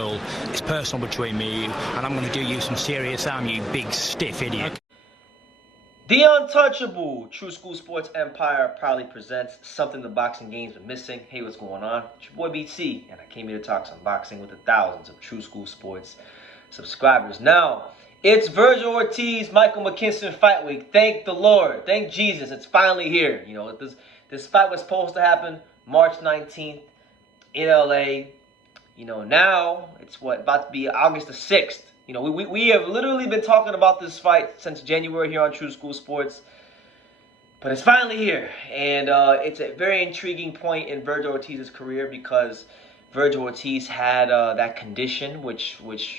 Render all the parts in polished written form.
It's personal between me and you, and I'm going to do you some serious harm, you big stiff idiot. The Untouchable True School Sports Empire proudly presents something the boxing games are missing. Hey, what's going on? It's your boy BT, and I came here to talk some boxing with the thousands of True School Sports subscribers. Now, it's Vergil Ortiz, Michael Mckinson fight week. Thank the Lord. Thank Jesus. It's finally here. You know, this fight was supposed to happen March 19th in LA. You know, now it's about to be August the 6th. You know, we have literally been talking about this fight since January here on True School Sports. But it's finally here. And it's a very intriguing point in Vergil Ortiz's career because Vergil Ortiz had that condition, which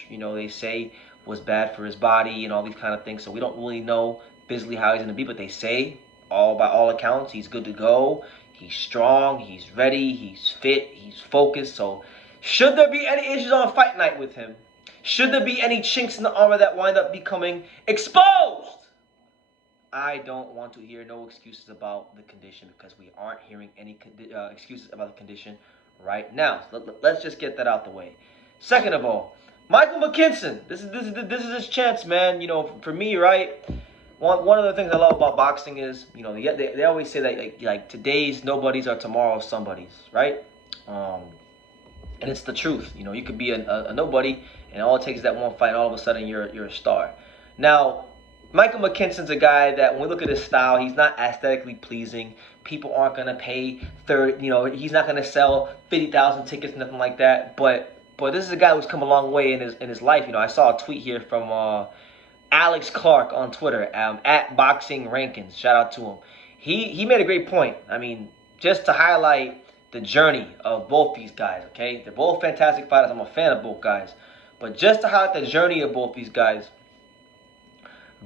you know, they say was bad for his body and all these kind of things. So we don't really know physically how he's going to be. But they say, by all accounts, he's good to go. He's strong. He's ready. He's fit. He's focused. So should there be any issues on fight night with him, should there be any chinks in the armor that wind up becoming exposed, I don't want to hear no excuses about the condition, because we aren't hearing any excuses about the condition right now. So let's just get that out the way. Second of all, Michael Mckinson, this is his chance, man. You know, for me, right? One of the things I love about boxing is, you know, they always say that like today's nobodies are tomorrow's somebodies, right? And it's the truth. You know, you could be a nobody, and all it takes is that one fight, and all of a sudden you're a star. Now, Michael Mckinson's a guy that when we look at his style, he's not aesthetically pleasing. People aren't gonna pay he's not gonna sell 50,000 tickets, nothing like that. But this is a guy who's come a long way in his life. You know, I saw a tweet here from Alex Clark on Twitter, at Boxing Rankings. Shout out to him. He made a great point. I mean, just to highlight the journey of both these guys, okay? They're both fantastic fighters. I'm a fan of both guys. But just to highlight the journey of both these guys,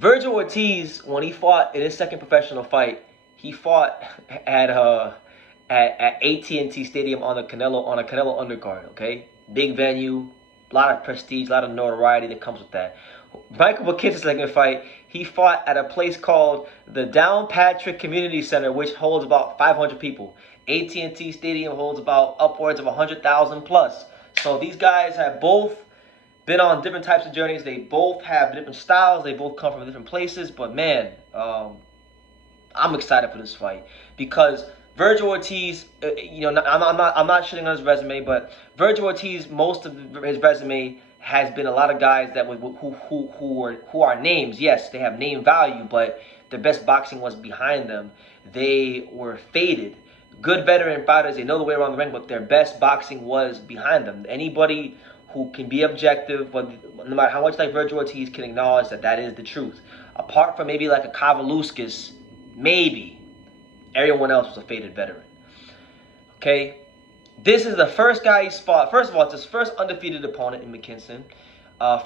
Vergil Ortiz, when he fought in his second professional fight, he fought at AT&T Stadium on a Canelo undercard, okay? Big venue, a lot of prestige, a lot of notoriety that comes with that. Michael Mckinson's second fight, he fought at a place called the Downpatrick Community Center, which holds about 500 people. AT&T Stadium holds about upwards of 100,000 plus. So these guys have both been on different types of journeys. They both have different styles. They both come from different places. But man, I'm excited for this fight because Vergil Ortiz, you know, I'm not shitting on his resume, but Vergil Ortiz, most of his resume has been a lot of guys that who are names. Yes, they have name value, but their best boxing was behind them. They were faded. Good veteran fighters, they know the way around the ring, but their best boxing was behind them. Anybody who can be objective, but no matter how much like Vergil Ortiz, can acknowledge that is the truth. Apart from maybe like a Kavaluskas, maybe everyone else was a faded veteran. Okay, this is the first guy he's fought. First of all, it's his first undefeated opponent in Mckinson,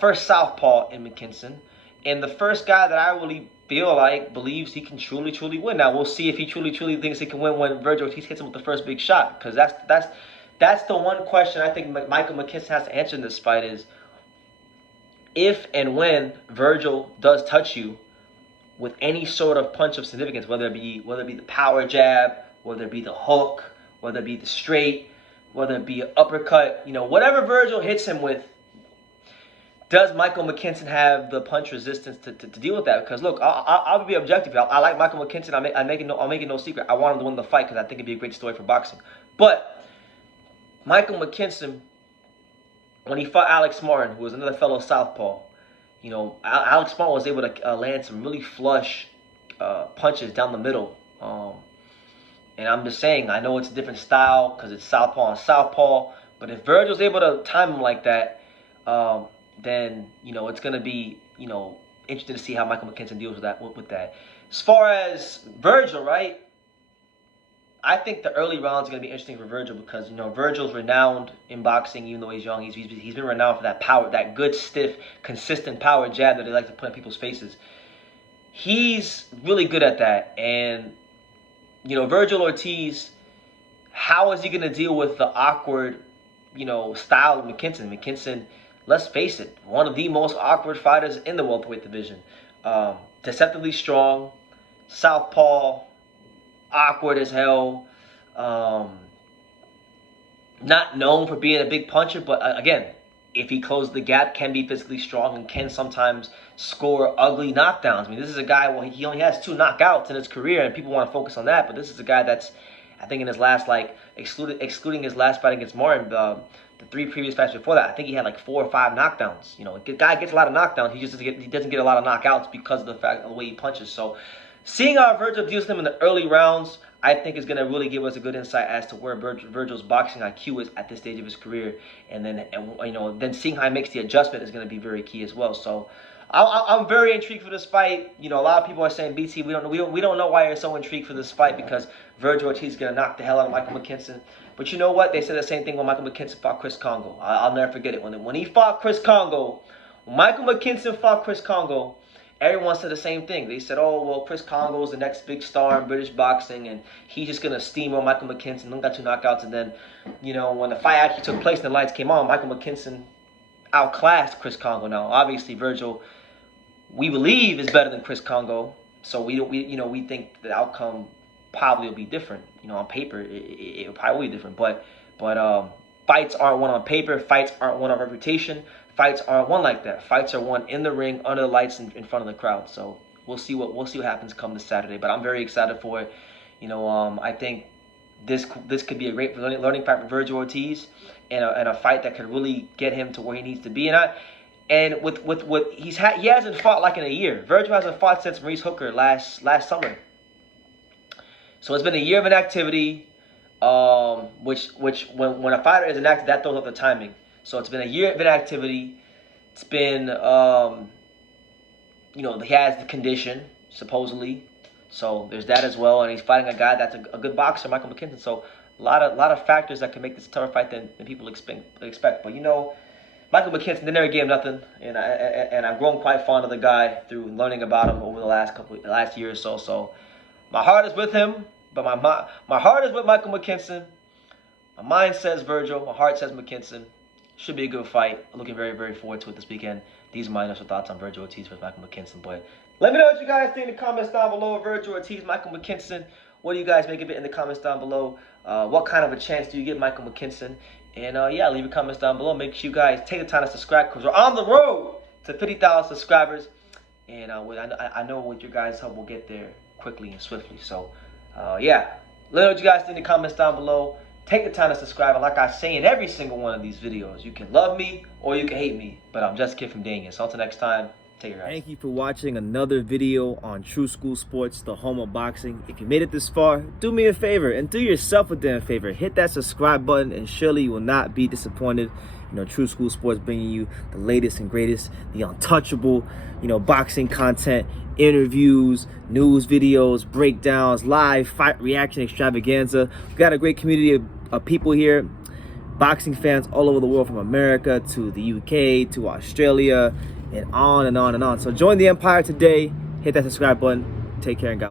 first southpaw in Mckinson, and the first guy that I really feel like believes he can truly win. Now we'll see if he truly thinks he can win when Vergil Ortiz hits him with the first big shot, because that's the one question I think Michael Mckinson has to answer in this fight is, if and when Vergil does touch you with any sort of punch of significance, whether it be the power jab, whether it be the hook, whether it be the straight, whether it be an uppercut, you know, whatever Vergil hits him with, does Michael Mckinson have the punch resistance to deal with that? Because look, I'll be objective. I like Michael Mckinson. I'll make it no secret. I want him to win the fight because I think it'd be a great story for boxing. But Michael Mckinson, when he fought Alex Martin, who was another fellow southpaw, you know, Alex Martin was able to land some really flush punches down the middle. And I'm just saying, I know it's a different style because it's southpaw and southpaw, but if Vergil's able to time him like that, then, you know, it's going to be, you know, interesting to see how Michael Mckinson deals with that. As far as Vergil, right, I think the early rounds are going to be interesting for Vergil because, you know, Vergil's renowned in boxing, even though he's young. He's been renowned for that power, that good, stiff, consistent power jab that they like to put in people's faces. He's really good at that. And, you know, Vergil Ortiz, how is he going to deal with the awkward, you know, style of Mckinson? Mckinson, let's face it, one of the most awkward fighters in the welterweight division. Deceptively strong, southpaw, awkward as hell. Not known for being a big puncher, but again, if he closes the gap, can be physically strong and can sometimes score ugly knockdowns. I mean, this is a guy, well, he only has 2 knockouts in his career, and people want to focus on that, but this is a guy that's, I think in his last, like, excluding his last fight against Martin, the 3 previous fights before that, I think he had like 4 or 5 knockdowns. You know, the guy gets a lot of knockdowns, he doesn't get a lot of knockouts because of the fact of the way he punches. So, seeing how Vergil deals with him in the early rounds, I think is going to really give us a good insight as to where Vergil's boxing IQ is at this stage of his career, and then seeing how he makes the adjustment is going to be very key as well. So, I'm very intrigued for this fight. You know, a lot of people are saying, BT, we don't know why you're so intrigued for this fight, because Vergil Ortiz is going to knock the hell out of Michael Mckinson. But you know what? They said the same thing when Michael Mckinson fought Chris Congo. I'll never forget it. When he fought Chris Congo, when Michael Mckinson fought Chris Congo, everyone said the same thing. They said, oh, well, Chris Congo is the next big star in British boxing, and he's just going to steamroll Michael Mckinson. Then got 2 knockouts, and then, you know, when the fight actually took place and the lights came on, Michael Mckinson outclassed Chris Congo. Now, obviously, Vergil, we believe, is better than Chris Congo, so we think the outcome probably will be different. You know, on paper, it probably will be different, but fights aren't won on paper. Fights aren't won on reputation. Fights aren't won like that. Fights are won in the ring, under the lights, in front of the crowd. So we'll see what happens come this Saturday. But I'm very excited for it. You know, I think this could be a great learning fight for Vergil Ortiz, and a fight that could really get him to where he needs to be. And with what he hasn't fought like in a year. Vergil hasn't fought since Maurice Hooker last summer. So it's been a year of inactivity, which when a fighter is inactive, that throws off the timing. So it's been a year of inactivity. It's been, you know, he has the condition, supposedly. So there's that as well. And he's fighting a guy that's a good boxer, Michael Mckinson. So a lot of factors that can make this a tougher fight than people expect. But, you know, Michael Mckinson, they never gave him nothing. And I've grown quite fond of the guy through learning about him over the last year or so. So my heart is with him, but my heart is with Michael Mckinson. My mind says Vergil. My heart says Mckinson. Should be a good fight. Looking very, very forward to it this weekend. These are my initial thoughts on Vergil Ortiz versus Michael Mckinson. But let me know what you guys think in the comments down below. Vergil Ortiz, Michael Mckinson. What do you guys make of it in the comments down below? What kind of a chance do you give Michael Mckinson? And yeah, leave your comments down below. Make sure you guys take the time to subscribe, because we're on the road to 50,000 subscribers. And I know with your guys' help, we'll get there quickly and swiftly. So yeah, let me know what you guys think in the comments down below. Take the time to subscribe, and like I say in every single one of these videos, you can love me or you can hate me, but I'm just a kid from Daniel. So until next time, take care, guys. Thank you for watching another video on True School Sports, the home of boxing. If you made it this far, do me a favor and do yourself a damn favor. Hit that subscribe button, and surely you will not be disappointed. You know, True School Sports bringing you the latest and greatest, the untouchable, you know, boxing content, interviews, news videos, breakdowns, live fight reaction extravaganza. We've got a great community of people here, boxing fans all over the world, from America to the UK to Australia, and on and on and on. So join the empire today. Hit that subscribe button. Take care and God.